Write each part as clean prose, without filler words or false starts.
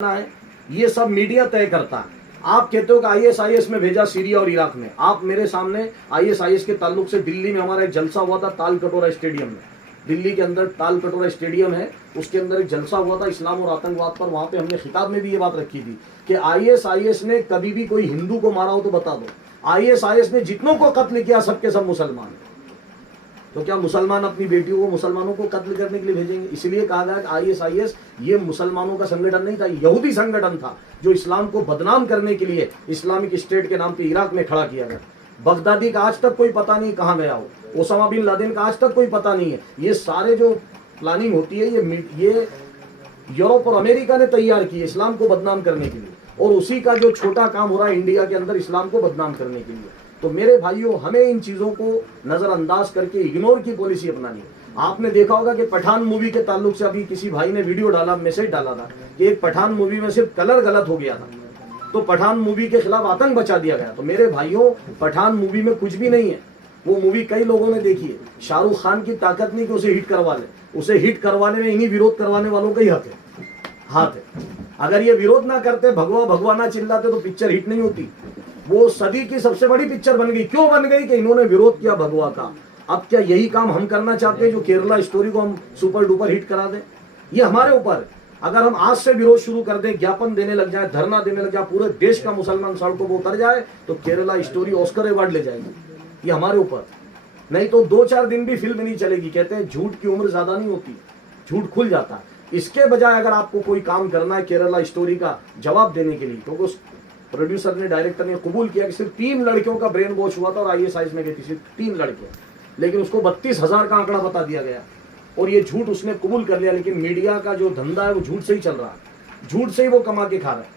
है, ये सब मीडिया तय करता है। आप कहते हो कि आईएसआईएस में भेजा सीरिया और इराक में। आप मेरे सामने आईएसआईएस के ताल्लुक से दिल्ली में हमारा एक जलसा हुआ था ताल कटोरा स्टेडियम में। दिल्ली के अंदर ताल कटोरा स्टेडियम है, उसके अंदर एक जलसा हुआ था इस्लाम और आतंकवाद पर। वहां पे हमने खिताब में भी ये बात रखी थी कि आईएसआईएस ने कभी भी कोई हिंदू को मारा हो तो बता दो। आईएसआईएस ने जितनों को कत्ल किया सबके सब मुसलमान। तो क्या मुसलमान अपनी बेटियों को मुसलमानों को कत्ल करने के लिए भेजेंगे? इसलिए कहा गया कि आईएसआईएस ये मुसलमानों का संगठन नहीं था, यहूदी संगठन था जो इस्लाम को बदनाम करने के लिए इस्लामिक स्टेट के नाम पे इराक में खड़ा किया गया। बगदादी का आज तक कोई पता नहीं कहां गया हो, ओसामा बिन लादेन का आज तक कोई पता नहीं है। ये सारे जो प्लानिंग होती है ये यूरोप और अमेरिका ने तैयार की इस्लाम को बदनाम करने के लिए, और उसी का जो छोटा काम हो रहा है इंडिया के अंदर इस्लाम को बदनाम करने के लिए। तो मेरे भाइयों, हमें इन चीजों को नजरअंदाज करके इग्नोर की पॉलिसी अपनानी है। आपने देखा होगा कि पठान मूवी के ताल्लुक से अभी किसी भाई ने वीडियो डाला, मैसेज डाला था कि एक पठान मूवी में सिर्फ कलर गलत हो गया था तो पठान मूवी के खिलाफ आतंक बचा दिया गया। तो मेरे भाइयों, पठान मूवी में कुछ भी नहीं है। वो मूवी कई लोगों ने देखी है। शाहरुख खान की ताकत नहीं कि उसे हिट करवा ले, उसे हिट करवाने में इन्हीं विरोध करवाने वालों का ही हाथ है। अगर ये विरोध ना करते, भगवा भगवा ना चिल्लाते तो पिक्चर हिट नहीं होती। वो सदी की सबसे बड़ी पिक्चर बन गई। क्यों बन गई? कि इन्होंने विरोध किया भगवा का। अब क्या यही काम हम करना चाहते हैं, जो केरला स्टोरी को हम सुपर डुपर हिट करा दें? ये हमारे ऊपर। अगर हम आज से विरोध शुरू कर दें, ज्ञापन देने लग जाए, धरना देने लग जाए, पूरे देश का मुसलमान सड़कों पर उतर जाए, तो केरला स्टोरी ऑस्कर अवार्ड ले जाएगी। ये हमारे ऊपर। नहीं तो 2-4 दिन भी फिल्म नहीं चलेगी। कहते हैं झूठ की उम्र ज्यादा नहीं होती, झूठ खुल जाता है। इसके बजाय अगर आपको कोई काम करना है केरला स्टोरी का जवाब देने के लिए, तो उस प्रोड्यूसर ने, डायरेक्टर ने कबूल किया कि सिर्फ 3 लड़कियों का ब्रेन वॉश हुआ था और आईएसआईएस में गई थी सिर्फ 3 लड़कियां, लेकिन उसको 32,000 का आंकड़ा बता दिया गया और ये झूठ उसने कबूल कर लिया। लेकिन मीडिया का जो धंधा है वो झूठ से ही चल रहा है, झूठ से ही वो कमा के खा रहा है।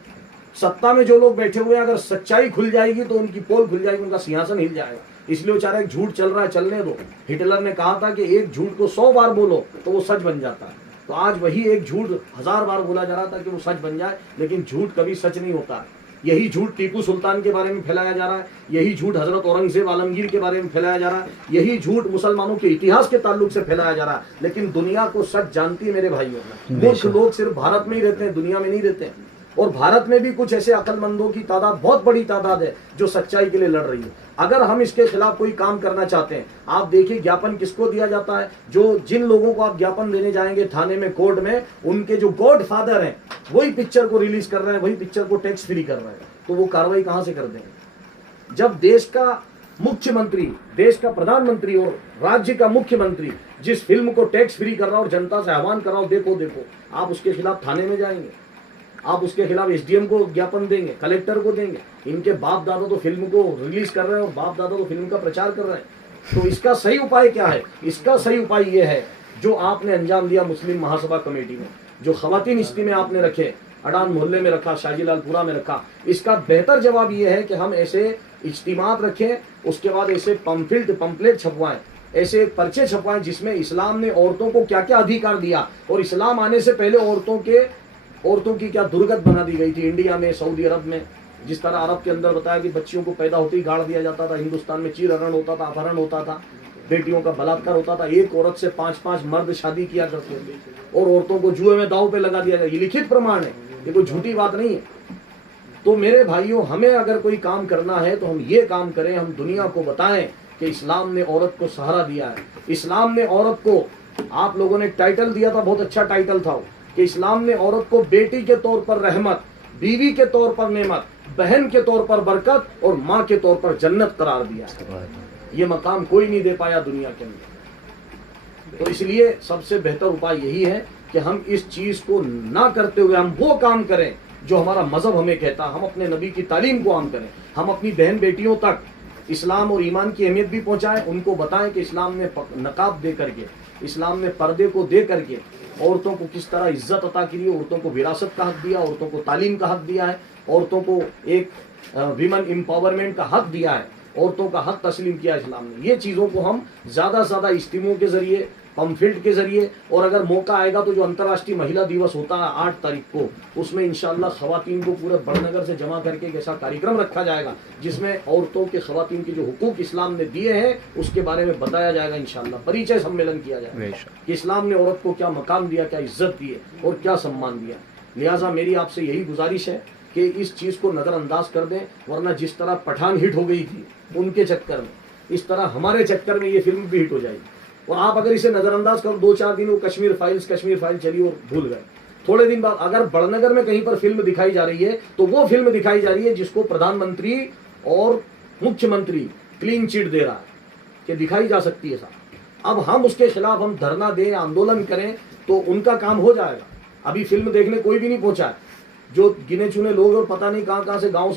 सत्ता में जो लोग बैठे हुए हैं, अगर सच्चाई खुल जाएगी तो उनकी पोल खुल जाएगी, उनका सिंहासन हिल जाएगा। इसलिए बेचारा एक झूठ चल रहा है, चलने दो। हिटलर ने कहा था कि एक झूठ को 100 बार बोलो तो वो सच बन जाता है। तो आज वही एक झूठ 1000 बार बोला जा रहा था कि वो सच बन जाए, लेकिन झूठ कभी सच नहीं होता। यही झूठ टीपू सुल्तान के बारे में फैलाया जा रहा है, यही झूठ हजरत औरंगजेब आलमगीर के बारे में फैलाया जा रहा है, यही झूठ मुसलमानों के इतिहास के ताल्लुक से फैलाया जा रहा है। लेकिन दुनिया को सच जानती है मेरे भाइयों। कुछ लोग सिर्फ भारत में ही रहते हैं, दुनिया में नहीं रहते हैं। और भारत में भी कुछ ऐसे अक्लमंदों की तादाद, बहुत बड़ी तादाद है जो सच्चाई के लिए लड़ रही है। अगर हम इसके खिलाफ कोई काम करना चाहते हैं, आप देखिए ज्ञापन किसको दिया जाता है। जो जिन लोगों को आप ज्ञापन देने जाएंगे थाने में, कोर्ट में, उनके जो गॉड फादर हैं वही पिक्चर को रिलीज कर रहे हैं, वही पिक्चर को टैक्स फ्री कर रहे हैं। तो वो कार्रवाई कहां से कर देंगे? जब देश का मुख्यमंत्री, देश का प्रधानमंत्री और राज्य का मुख्यमंत्री जिस फिल्म को टैक्स फ्री कर रहा है और जनता से आह्वान कर रहा हो, देखो देखो, आप उसके खिलाफ थाने में जाएंगे, आप उसके खिलाफ एसडीएम को ज्ञापन देंगे, कलेक्टर को देंगे। इनके बाप दादा तो फिल्म को रिलीज कर रहे हैं और बाप दादा तो फिल्म का प्रचार कर रहे हैं। तो इसका सही उपाय क्या है? इसका सही उपाय यह है जो आपने अंजाम दिया मुस्लिम महासभा कमेटी में, जो खवातीन इज्तिमा आपने रखे, अडान मोहल्ले में रखा, शाहजीलालपुरा में रखा। इसका बेहतर जवाब यह है कि हम ऐसे इज्तिमात रखें, उसके बाद ऐसे पंपलेट छपवाएं, ऐसे पर्चे छपवाएं जिसमें इस्लाम ने औरतों को क्या क्या अधिकार दिया और इस्लाम आने से पहले औरतों की क्या दुर्गत बना दी गई थी इंडिया में, सऊदी अरब में। जिस तरह अरब के अंदर बताया कि बच्चियों को पैदा होते ही गाड़ दिया जाता था, हिंदुस्तान में चीरहरण होता था, अपहरण होता था, बेटियों का बलात्कार होता था, एक औरत से 5-5 मर्द शादी किया करते थे और औरतों को जुए में दांव पे लगा दिया गया। ये लिखित प्रमाण है, ये कोई झूठी बात नहीं है। तो मेरे भाइयों, हमें अगर कोई काम करना है तो हम ये काम करें, हम दुनिया को बताएं कि इस्लाम ने औरत को सहारा दिया है। इस्लाम ने औरत को, आप लोगों ने टाइटल दिया था, बहुत अच्छा टाइटल था कि इस्लाम ने औरत को बेटी के तौर पर रहमत, बीवी के तौर पर नेमत, बहन के तौर पर बरकत और माँ के तौर पर जन्नत करार दिया है। ये मकाम कोई नहीं दे पाया दुनिया के अंदर। तो इसलिए सबसे बेहतर उपाय यही है कि हम इस चीज को ना करते हुए हम वो काम करें जो हमारा मजहब हमें कहता है। हम अपने नबी की तालीम को आम करें, हम अपनी बहन बेटियों तक इस्लाम और ईमान की अहमियत भी पहुंचाएं, उनको बताएं कि इस्लाम ने नकाब दे करके, इस्लाम ने पर्दे को दे करके औरतों को किस तरह इज्जत अता की है, औरतों को विरासत का हक दिया, औरतों को तालीम का हक दिया है, औरतों को एक विमेन एम्पावरमेंट का हक दिया है, औरतों का हक तस्लीम किया इस्लाम ने। ये चीज़ों को हम ज़्यादा से ज़्यादा इज्तिमाओं के जरिए, पंफिल्ट के जरिए, और अगर मौका आएगा तो जो अंतर्राष्ट्रीय महिला दिवस होता है 8 तारीख को, उसमें इंशाअल्लाह खवातीन को पूरे बड़नगर से जमा करके एक ऐसा कार्यक्रम रखा जाएगा जिसमें औरतों के, खवातीन के जो हुकूक इस्लाम ने दिए हैं उसके बारे में बताया जाएगा। इंशाअल्लाह परिचय सम्मेलन किया जाएगा कि इस्लाम ने औरत को क्या मकाम दिया, क्या इज्जत दी है और क्या सम्मान दिया। लिहाजा मेरी आपसे यही गुजारिश है कि इस चीज़ को नज़रअंदाज कर दें, वरना जिस तरह पठान हिट हो गई थी उनके चक्कर में, इस तरह हमारे चक्कर में ये फिल्म भी हिट हो जाएगी। और आप अगर इसे नज़रअंदाज करो, 2-4 दिन वो कश्मीर फाइल चली और भूल गए। थोड़े दिन बाद अगर बड़नगर में कहीं पर फिल्म दिखाई जा रही है तो वो फिल्म दिखाई जा रही है जिसको प्रधानमंत्री और मुख्यमंत्री क्लीन चिट दे रहा है कि दिखाई जा सकती है साहब। अब हम उसके खिलाफ हम धरना दें, आंदोलन करें तो उनका काम हो जाएगा। अभी फिल्म देखने कोई भी नहीं पहुंचा है, जो गिने चुने लोग और पता नहीं कहां से गांव